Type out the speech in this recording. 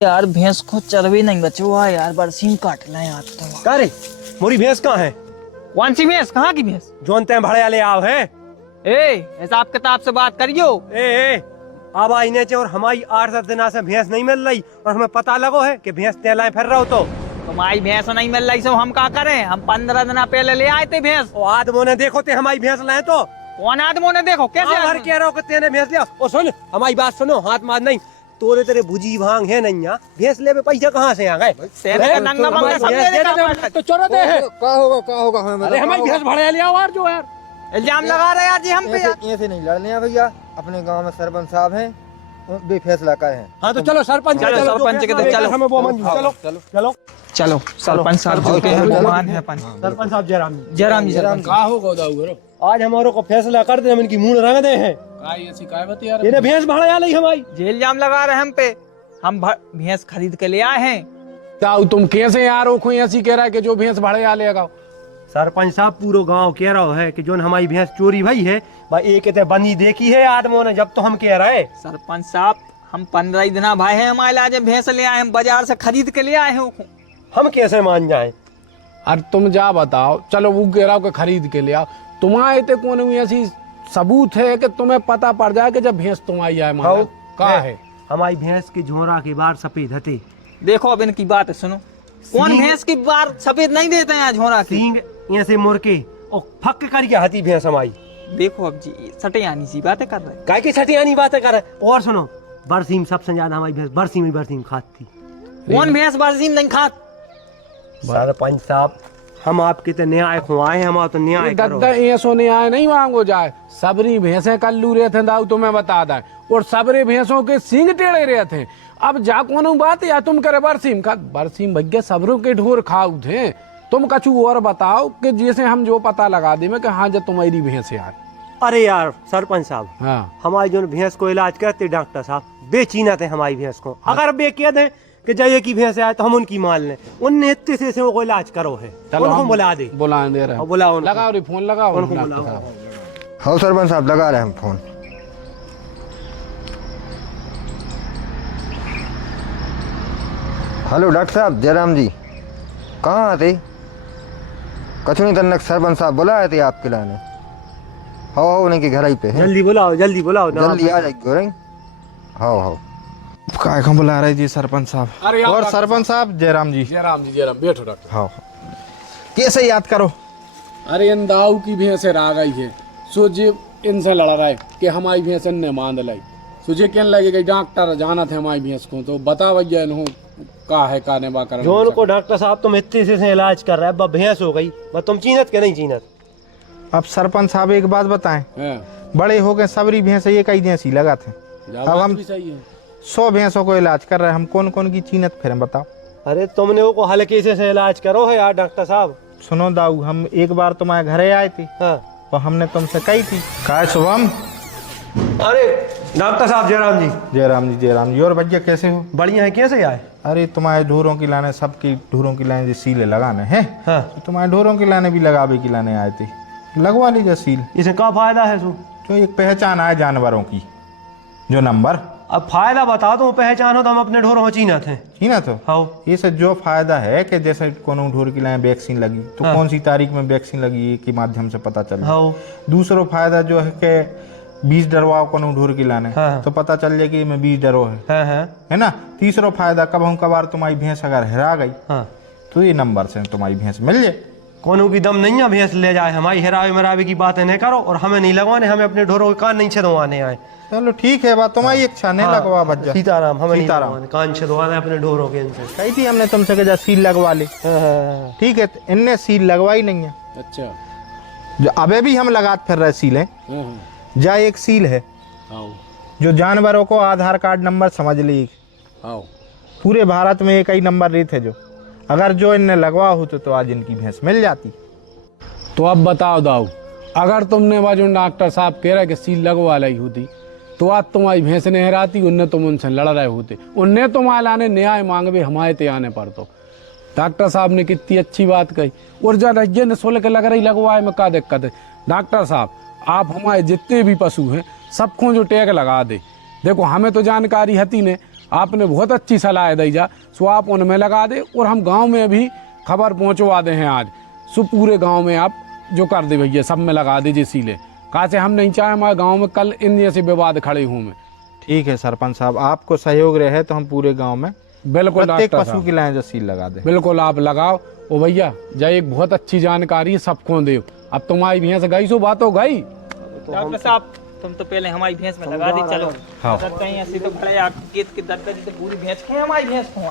यार भैंस को चरबी नहीं बचे हुआ यार, बरसीम काटना है यार। तो का रे मोरी भैंस कहाँ है? कौन सी भैंस? कहाँ की भैंस? जोन ते भाड़े वाले आव है। हिसाब किताब से बात करियो। अब आईने चे और हमारी 8-10 दिन से भैंस नहीं मिल रही और हमें पता लगो है कि भैंस तेलाए फिर रहा हो। तो तुम्हारी भैंस नहीं मिल रही, सो हम क्या करें? हम 15 दिन पहले ले आए थे भैंस। आदमों ने देखो ते हमारी भैंस लाए तो कौन आदमों ने देखो? कैसे हर कह रहा हो कि तेने भैंस लिया। और सुन हमारी बात सुनो, हाथ मार नहीं तोरे तेरे भुजी भांग है नहीं यहाँ। भैंस ले पैसा कहाँ से आ गए? तो चोरा दे है। क्या होगा हमें? अरे हमारी भैंस भाड़े ले आओ यार। जो यार इल्जाम लगा रहे यार जी हम पे। ऐसे नहीं लड़ने हैं भैया, अपने गांव में सरपंच साहब हैं, भी फैसला का है। हाँ तो चलो सरपंच चलो सरपंच के तो चलो हमें वो मंजूर। चलो चलो चलो सरपंच साहब जो के हैं मेहमान है अपन। सरपंच साहब जयराम जी सरपंच का होगा दाऊ घरो आज हमारे को फैसला कर दे, हम इनकी मुंह रंग दे हैं। काय ऐसी काय बता यार। ये भैंस भाड़ा ली हमारी। जे इल्जाम लगा रहे हम पे, हम भैंस खरीद के ले आए हैं। दाऊ तुम कैसे यार हो? कोई ऐसी कह रहा है कि जो भैंस भाड़े आ लेगा। सरपंच साहब पूरा गांव कह रहा है कि जो हमारी भैंस चोरी भई है, भाई एक ते बनी देखी है आदमों ने, जब तो हम कह रहे। सरपंच साहब हम 15 दिन भाई है हमारे आज भैंस ले आए, हम बाजार से खरीद के ले आए हैं। हम कैसे मान जाए? अरे तुम जा बताओ। चलो वो कह रहा हो कि खरीद के ले आओ। तुम्हारे ते कौन ऐसी सबूत है कि तुम्हें पता पड़ जाए कि जब भैंस तुम्हारी आए मानो का है? हमारी भैंस की झोरा की बार सफेद हते। देखो अब इनकी बात सुनो। कौन भैंस की बार सफेद नहीं देते हैं झोरा की? सींग यहाँ से मुड़ के और फक करके हती भैंस हमारी। देखो अब जी सटियानी सी बातें कर रहे हैं। काय की छटियानी बातें कर रहे। और सुनो, बरसीम सबसे ज्यादा हमारी भैंस बरसीम खाती। कौन भैंस बरसीम नहीं खात? सरपंच साहब हम आपके तो न्याय खुआए, हम तो न्याय करो। दद्दा ऐसो न्याय नहीं मांगो जाए। सबरी भैंसे कल्लू रहे थे दाऊ, तुम्हें बता दें, और सबरे भैंसों के सींग टेढ़े रहे थे। अब जा कोनो बात या तुम करे बरसीम का बरसीम भैया सबरों के ढोर खाऊ थे। तुम कछु और बताओ कि जैसे हम जो पता लगा दे में कि हाँ जब तुम्हारी भैंस यार। अरे यार सरपंच साहब, हाँ हमारी जो भैंस को इलाज करते डॉक्टर साहब बेचीना थे हमारी भैंस को। अगर बे कह दे कि जाइए की भैंस आए तो हम उनकी मान लें। उनने इतने से वो इलाज करो है। उनको बुला दे। बुला दे रहे बुलाओ लगाओ रे फोन लगाओ। हाँ सरपंच साहब लगा रहे हैं फोन। हेलो डॉक्टर साहब जयराम जी, कहाँ थे? कछु नहीं तनक सरपंच साहब बुलाए थे आपके लाने। हाँ उनके घर ही पे है। जल्दी बुलाओ जल्दी जल्दी आ जाएगी। हाँ काय को बुला रहे जी सरपंच साहब? अरे और सरपंच साहब जयराम जी जयराम बैठो डॉक्टर। हाँ कैसे याद करो? अरे इन दाऊ की भैंस आ गई है, सोचे इनसे लड़ रहा है कि हमारी भैंस ने मान लाई। सोचे क्या लगे डॉक्टर जाना थे हमारी भैंस को, तो बता भैया इन्हों का है का ने बा जोन को डॉक्टर साहब तुम इतने से इलाज कर रहे हैं, भैंस हो गई, बस तुम चीनत के नहीं चीनत। अब सरपंच साहब एक बात बताएं, बड़े हो गए सबरी भैंस एक ही जैसी लगा थे। अब हम 100 भैंसों को इलाज कर रहे हैं, हम कौन कौन की चीनत फिर बताओ। अरे तुमने वो हल्के से इलाज करो है यार डॉक्टर साहब। सुनो दाऊ, हम एक बार तुम्हारे घरे आए थे। हाँ। तो हमने तुमसे कही थी काय शुभम। अरे डॉक्टर साहब जयराम जी और भैया कैसे हो? बढ़िया है। कैसे आए? अरे तुम्हारे ढोरों की लाने, सबकी ढोरों की लाने सीले लगाने हैं। हाँ। तो तुम्हारे ढोरों की लाने भी लगावे की लाने आए थे, लगवा लीजिए सील। इसे क्या फायदा है? जो एक पहचान आए जानवरों की, जो नंबर। अब फायदा बताओ, तो पहचान हो तो हम अपने ढोरों में चीनत हैं। चीनत हो? हाँ। ये जो फायदा है कि जैसे कोनो ढोर की लाए वैक्सीन लगी तो हाँ। कौन सी तारीख में वैक्सीन लगी के माध्यम से पता चल। हाँ। दूसरा फायदा जो है कि बीज डरवाओ कोनो ढोर की लाने। हाँ। तो पता चल जाए कि मैं बीज डरो है। है ना? तीसरा फायदा कबार तुम्हारी भैंस अगर हेरा गई, हाँ, तो ये नंबर से तुम्हारी भैंस मिल जाए। कोनो की दम नहीं है भैंस ले जाए। हमारी हेरावे मरावे की बातें नहीं करो और हमें नहीं लगवाने, हमें अपने ढोरों के कान नहीं छदवाने आए। चलो ठीक है, बात तुम्हारी इच्छा नहीं। लगवा बच्चा सीताराम, हमें नहीं सीताराम लगवाने, कान छदवाने अपने ढोरों के। इनसे कही थी हमने तुमसे कि जा सील लगवा ले। ठीक है, इनने सील लगवाई नहीं है। अच्छा, जो अबे भी हम लगा फिर रहे सीलें। जा एक सील है जो जानवरों को आधार कार्ड नंबर समझ ली। पूरे भारत में एक ही नंबर रेट है, जो अगर जो इनने लगवा होते तो आज इनकी भैंस मिल जाती। तो अब बताओ दाऊ, अगर तुमने बाजू डॉक्टर साहब कह रहे कि सील लगवा लाई होती तो आज तुम्हारी भैंस ने हराती। उनने तुम उनसे लड़ रहे होते, उनने तुम्हारे लाने न्याय मांगवे हमारे ते आने पर। तो डॉक्टर साहब ने कितनी अच्छी बात कही। और जब रज्जे ने सुल के लग रही लगवाए में क्या दिक्कत है? डॉक्टर साहब आप हमारे जितने भी पशु हैं सबको जो टैग लगा दे। देखो हमें तो जानकारी हती ने, आपने बहुत अच्छी सलाह दी जा, सो आप उनमें लगा दे और हम गांव में भी खबर पहुंचवा दे हैं आज, सो पूरे गांव में आप जो कर दे भैया, सब में लगा दीजिए सीले, कहा से हम नहीं चाहे हमारे गांव में कल इन जैसे विवाद खड़े हूँ मैं। ठीक है सरपंच साहब, आपको सहयोग रहे तो हम पूरे गांव में बिल्कुल प्रत्येक डॉक्टर पशु साहब, की लाइन जो सील लगा दे। बिल्कुल आप लगाओ। ओ भैया जय, एक बहुत अच्छी जानकारी है, सबको दे। अब तुम्हारी भैंस गई सो बात हो गई। डॉक्टर साहब तुम तो पहले हमारी भैंस में लगा दी, चलो हाँ। कहीं ऐसी तो खड़े आप गीत के दर्द तो पूरी भैंस के हमारी भैंस को